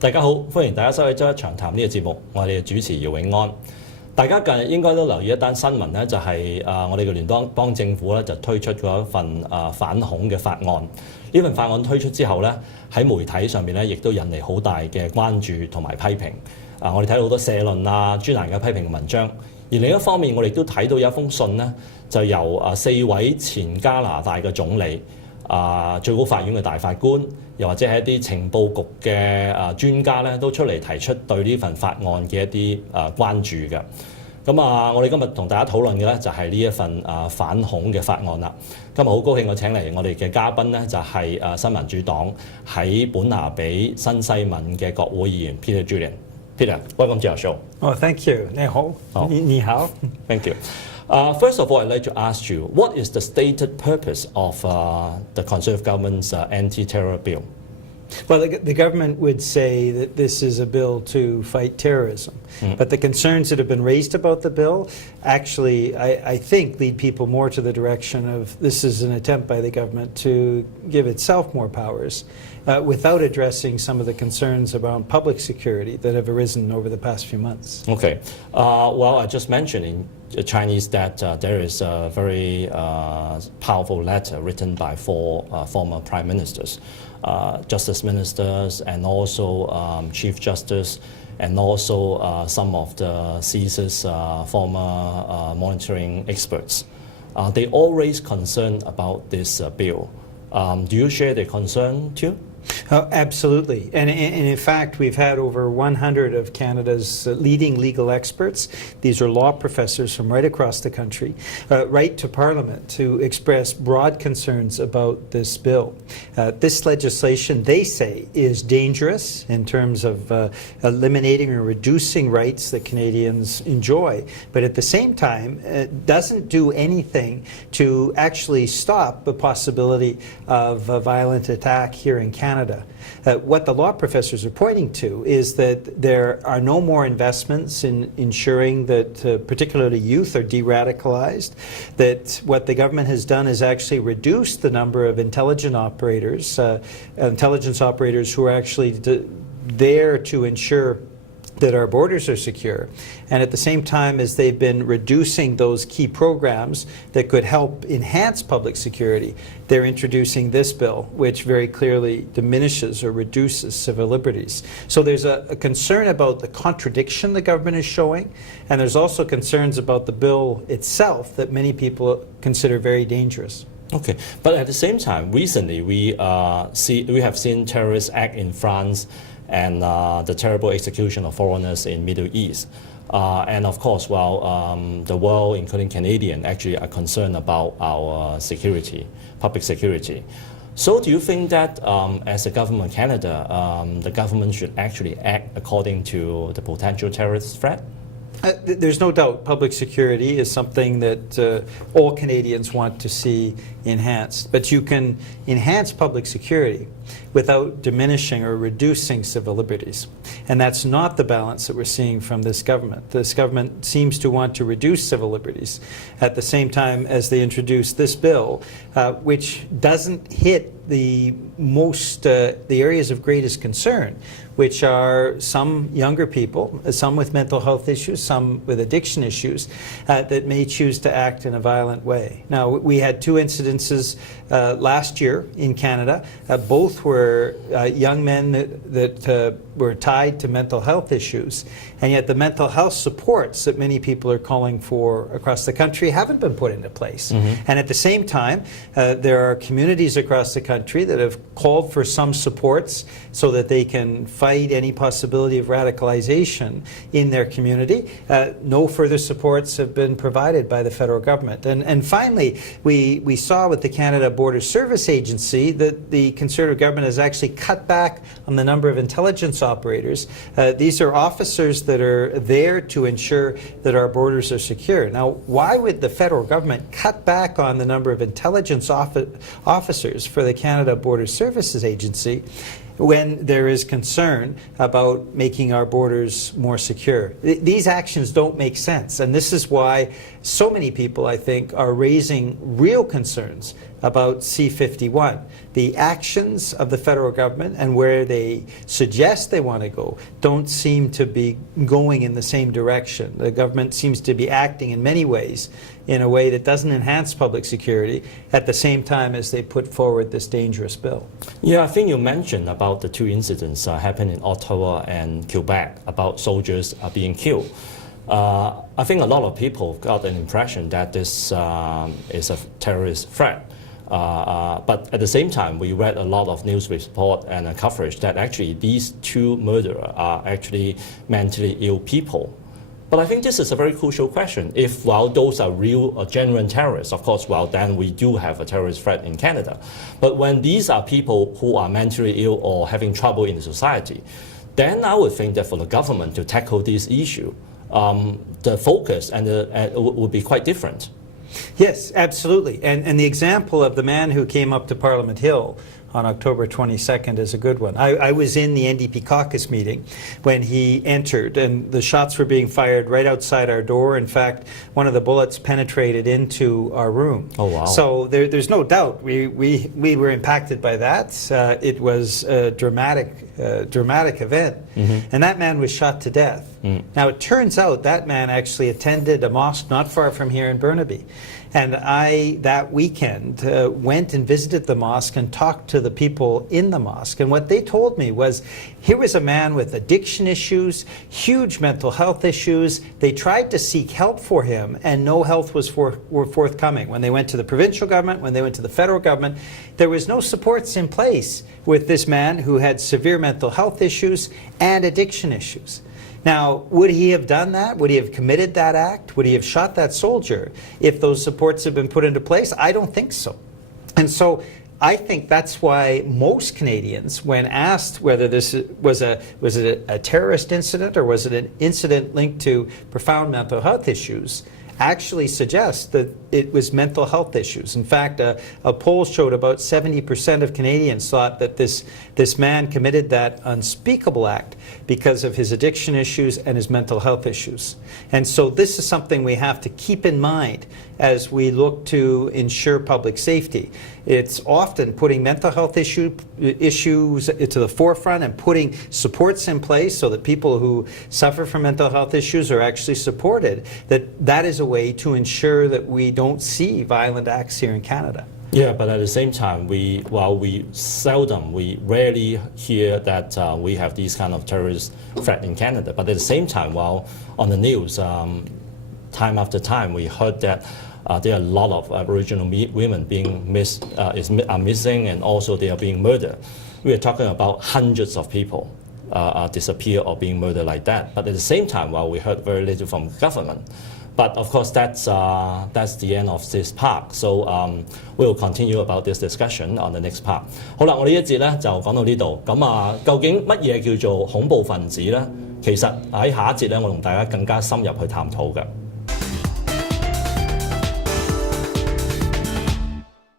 大家好，歡迎大家收睇週一長談呢個節目，我係你嘅主持姚永安。大家近日應該都留意一單新聞咧，就係我哋嘅聯邦政府咧就推出咗一份反恐嘅法案。呢份法案推出之後咧，喺媒體上面咧亦都引嚟好大嘅關注同埋批評。我哋睇到好多社論專欄嘅批評嘅文章。而另一方面，我哋都睇到有一封信咧，就由4位前加拿大嘅總理、最高法院嘅大法官，又或者係一啲情報局嘅專家咧，都出嚟提出對呢份法案嘅一啲關注嘅。咁我哋今日同大家討論嘅咧就係呢一份反恐嘅法案啦。今日好高興我請嚟我哋嘅嘉賓咧，就係新民主黨喺本拿比新西敏嘅國會議員 Peter Julian。Peter, welcome to our show. Oh, thank you. 你好。你好。Thank you. First of all, I'd like to ask you, what is the stated purpose of the Conservative government's anti-terror bill? Well, the government would say that this is a bill to fight terrorism. But the concerns that have been raised about the bill actually, I think, lead people more to the direction of this is an attempt by the government to give itself more powers without addressing some of the concerns around public security that have arisen over the past few months. Okay. Well, I just mentioned in Chinese that there is a very powerful letter written by 4 former prime ministers, justice ministers, and also Chief Justice, and also some of the CSIS former monitoring experts. They all raise concern about this bill. Do you share the concern too? Oh, absolutely. And in fact, we've had over 100 of Canada's leading legal experts, these are law professors from right across the country, write to Parliament to express broad concerns about this bill. This legislation, they say, is dangerous in terms of eliminating or reducing rights that Canadians enjoy, but at the same time, it doesn't do anything to actually stop the possibility of a violent attack here in Canada. What the law professors are pointing to is that there are no more investments in ensuring that particularly youth are de-radicalized, that what the government has done is actually reduce the number of intelligence operators who are actually there to ensure that our borders are secure, and at the same time as they've been reducing those key programs that could help enhance public security, they're introducing this bill, which very clearly diminishes or reduces civil liberties. So there's a concern about the contradiction the government is showing, and there's also concerns about the bill itself that many people consider very dangerous. Okay, but at the same time, recently we have seen terrorists act in France, and the terrible execution of foreigners in Middle East. And of course, the world, including Canadian, actually are concerned about our security, public security. So do you think that as a government of Canada, the government should actually act according to the potential terrorist threat? There's no doubt public security is something that all Canadians want to see enhanced. But you can enhance public security without diminishing or reducing civil liberties. And that's not the balance that we're seeing from this government. This government seems to want to reduce civil liberties at the same time as they introduce this bill, which doesn't hit the areas of greatest concern, which are some younger people, some with mental health issues, some with addiction issues, that may choose to act in a violent way. Now, we had 2 incidences last year in Canada. Both were young men that were tied to mental health issues, and yet the mental health supports that many people are calling for across the country haven't been put into place. And at the same time, there are communities across the country that have called for some supports so that they can fight any possibility of radicalization in their community. No further supports have been provided by the federal government. And finally, we saw with the Canada Border Service Agency that the Conservative government has actually cut back on the number of intelligence operators. These are officers that are there to ensure that our borders are secure. Now, why would the federal government cut back on the number of intelligence officers for the Canada Border Services Agency when there is concern about making our borders more secure. These actions don't make sense, and this is why so many people, I think, are raising real concerns about C51. The actions of the federal government and where they suggest they want to go don't seem to be going in the same direction. The government seems to be acting in many ways in a way that doesn't enhance public security at the same time as they put forward this dangerous bill. Yeah, I think you mentioned about the two incidents happened in Ottawa and Quebec about soldiers being killed. I think a lot of people got an impression that this is a terrorist threat. But at the same time, we read a lot of news report and coverage that actually these two murderers are actually mentally ill people. But I think this is a very crucial question. If, while those are real or genuine terrorists, of course, well, then we do have a terrorist threat in Canada. But when these are people who are mentally ill or having trouble in the society, then I would think that for the government to tackle this issue, the focus and would be quite different. Yes, absolutely. And the example of the man who came up to Parliament Hill on October 22nd is a good one. I was in the NDP caucus meeting when he entered, and the shots were being fired right outside our door. In fact, one of the bullets penetrated into our room. Oh, wow. So there's no doubt we were impacted by that. It was a dramatic event. And that man was shot to death. Now, it turns out that man actually attended a mosque not far from here in Burnaby. And I, that weekend, went and visited the mosque and talked to the people in the mosque. And what they told me was, here was a man with addiction issues, huge mental health issues. They tried to seek help for him, and no help was forthcoming. When they went to the provincial government, when they went to the federal government, there was no supports in place with this man who had severe mental health issues and addiction issues. Now, would he have done that? Would he have committed that act? Would he have shot that soldier if those supports had been put into place? I don't think so. And so I think that's why most Canadians, when asked whether this was it a terrorist incident or was it an incident linked to profound mental health issues, actually suggest that it was mental health issues. In fact, a poll showed about 70% of Canadians thought that this man committed that unspeakable act because of his addiction issues and his mental health issues. And so this is something we have to keep in mind as we look to ensure public safety. It's often putting mental health issues to the forefront and putting supports in place so that people who suffer from mental health issues are actually supported. That is a way to ensure that we don't see violent acts here in Canada. Yeah, but at the same time, we rarely hear that we have these kind of terrorist threat in Canada. But at the same time, while on the news, time after time, we heard that there are a lot of Aboriginal women being missing, and also they are being murdered. We are talking about hundreds of people disappear or being murdered like that. But at the same time, while we heard very little from the government. But of course, that's the end of this part. So we'll continue about this discussion on the next part. 好啦，我呢一節咧就講到呢度。咁究竟乜嘢叫做恐怖分子咧？其實喺下一節咧，我同大家更加深入去探討嘅。